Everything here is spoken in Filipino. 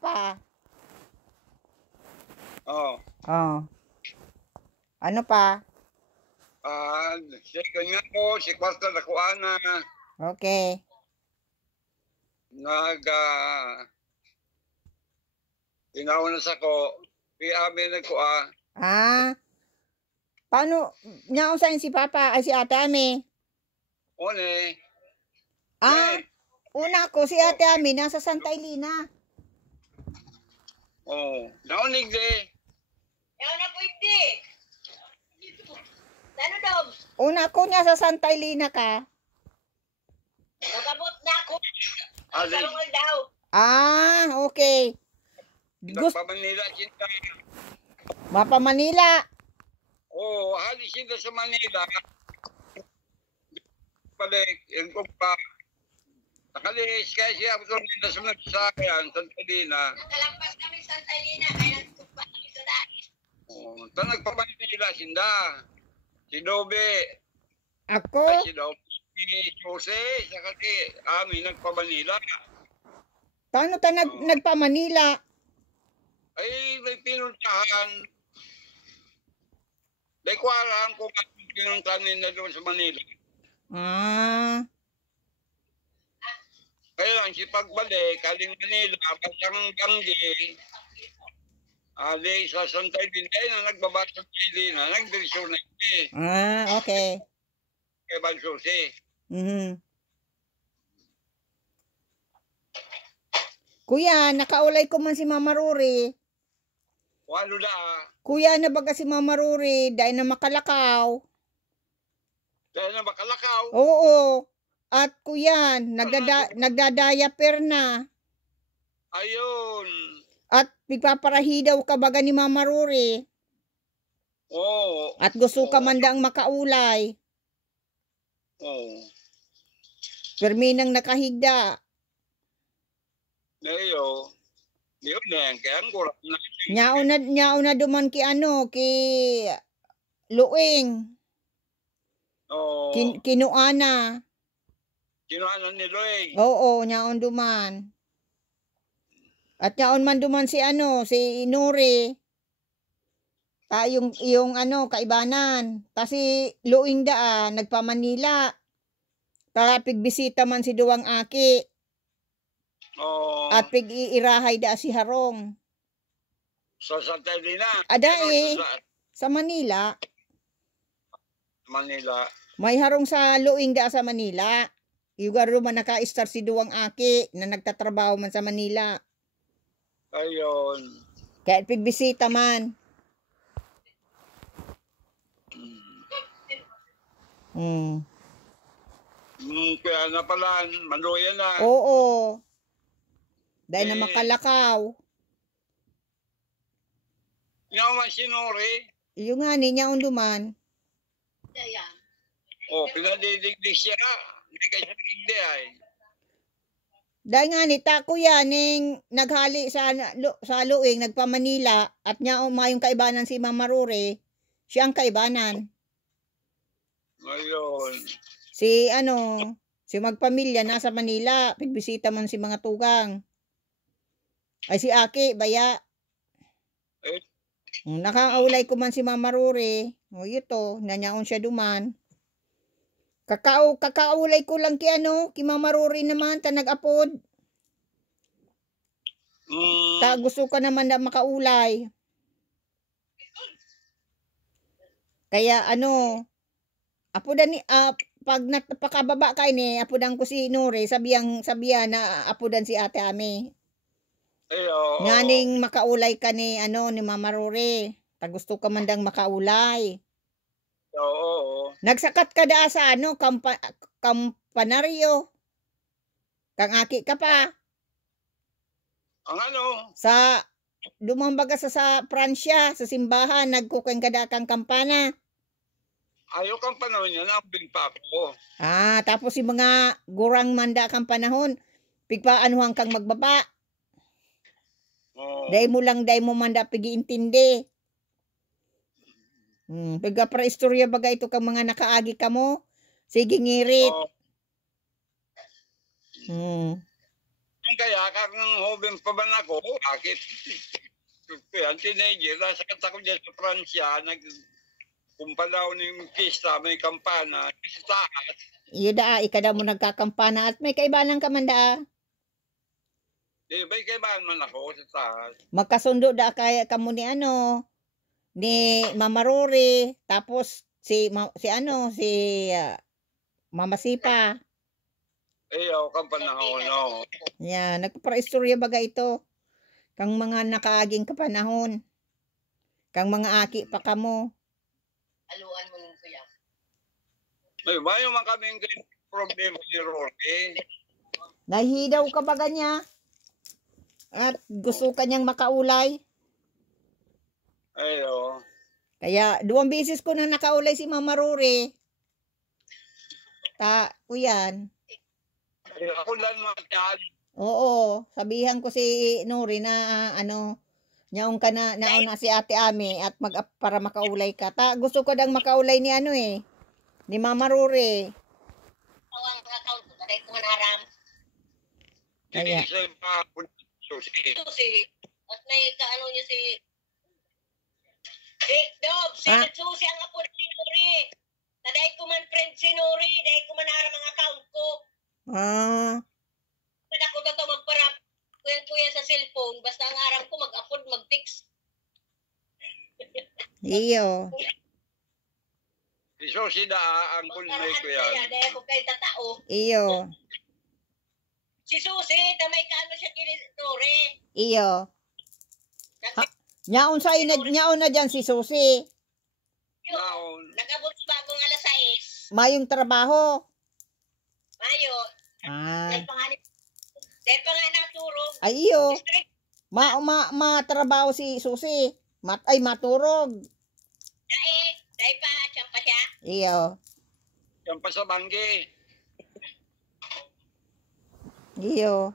pa. Oh. Oh. Ano pa? Second nga ko, si Kwarta na kuana. Okay. Tinauna sa ko, amin na ko Paano, nausahin si Papa, ay si Ate Ami? One. Una ko, si Ate Ami, nasa Santa Elena. Naunig de. Nauna po hindi. Ano daw? Una ko niya sa Santa Elena ka. Nakabot na ako. Salungal daw. Okay. Nagpa-Manila sinta. Mapa Manila. Halis sinta sa Manila. Balik, yung kumpa. Nakalis, kaya siya ako doon nila sa Nagsasayan, Santa Elena. Nakalampas kami sa Santa Elena, kaya nagtumpa kami sa dahil. Ito nagpa-Manila sinda. Si Dobe. Ako? Ay, si Dobe. Si Jose, saka si Ami nagpa-Manila. Paano ta nagpa-Manila? Ay, may pinuntahan. May kuwarang kung anong pinuntahan nila doon sa Manila. Kaya lang, si pagbalik, aling Manila, pasang Banggi, ali sa Santa Elena, na nagbaba sa Elena, nagdirisyon na ito. Okay. Kaya Bansusi. Kuya, nakaulay ko man si Mama Rory. Walo na. Kuya, nabaga si Mama Rory, dahil na makalakaw. Dahil na makalakaw? Oo. At kuya, nagdadayaper na. Ayun. At pigpaparahi daw ka baga ni Mama Rory. Oo. At gusto ka man daang makaulay. Oo. Perminang nakahigda. Ngayon, yun na yan. Kaya ang kurap na. Nyao na duman ki Luing. Oo. Kinuana. Kinuanan ni Luing. Oo, nyaon duman. At nyaon man duman si Nuri. Yung kaibanan. Kasi Luing nagpa-Manila. Pigbisita man si Duwang Aki. At pig-iirahay si Harong. Sa Santa Elena? Sa Manila. Manila. May harong sa Luing sa Manila. Yung man naka-star si Duwang Aki na nagtatrabaho man sa Manila. Ayun. Kaya pigbisita man. Kaya na pala, manuya na. Oo. Dahil na makalakaw. Yung man si Nuri. Yung nga niya unduman. Pinadidigdig siya. Hindi kayo nagigdi ay. Dahil nga nita kuya ning naghali sa Luing, nagpa-Manila at niya yung kaibanan si Mama Rory, siya ang kaibanan. Ayun. Si magpamilya nasa Manila, pigbisita man si mga tugang. Ay si Aki, baya. Nakaulay ko man si Mama Rory. Ito, nanyaon siya duman. Kakaulay ko lang ki Mama Rory naman, ta nag-apod. Ta gusto ka naman na makaulay. Kaya apodan ni pag napakababa kay ni apodan ko si Nuri, sabihan na apodan si Ate Ami. Nganing makaulay ka ni Mama Rory. Ta gusto ka man dang makaulay. Oo. Nagsakat ka sa kampanaryo. Kang Aki ka pa. Ang Sa dumambaga sa Pransya, sa simbahan, nagkukueng kada kang kampana. Ayaw kang panahon niya, nabing pa ako. Tapos si mga gurang manda kang panahon, pigpaanuhan kang magbaba. Dahil mo manda pigi-intindi. Pagka pra-istorya baga ito kang mga nakaagi ka mo, sige ngirit. kaya kang hobing pa ba ako? Bakit? Yan, teenager, nasa kata ko dyan sa Pransya, kumpalaw ng pista, may kampana, sa taas. Iyo da, ikada mo nagkakampana at may kaibanan ka man da. Di ba kaibahan man ako sa taas? Magkasundo da kaya kamo ni ano, ni Mama Rory, tapos si Mama Sipa. Ayaw, kang panahon, no? Yan, nagpapaistorya baga ito. Kang mga nakaaging kapanahon. Kang mga aki pa kamo. Haluan mo nun kuya. Ay, bayo man kaming problema ni Rory. Nahidaw ka baga niya. At gusto kanyang makaulay. Ayaw. Kaya 2 beses ko na nakaulay si Mama Rory. Kuyan. Ay, ako lang yan. Oo, sabihan ko si Nori na nyaong ka na nauna si Ate Ami at para makaulay ka. Gusto ko dang makaulay ni ni Mama Rory. Ang account ko, taday ko manaram. Kaya. Susi. At may kaano niya si Dob, si Susi ang apo ni Nori. Taday ko man friend si Nori, taday ko manaram ang account ko. Kada ko to magparap kuya sa cellphone, basta ang aram ko mag-upload, mag-text. Iyo. Si Susi na ang kulmay ko yan. Dahil ko kayo tatao. Iyo. Si Susi, tamay kaano siya kini Nori. Iyo. Nyaon sa'yo nyaon na dyan si Susi. Naon. Nag-abot sa bagong alas 6. Mayong trabaho. Mayo. Dahil pa nga naturog. Ay iyo. Matrabaho si Susi. Maturog. Dahil pa, siyang pa siya. Iyo. Yan pa sa banggi. Iyo.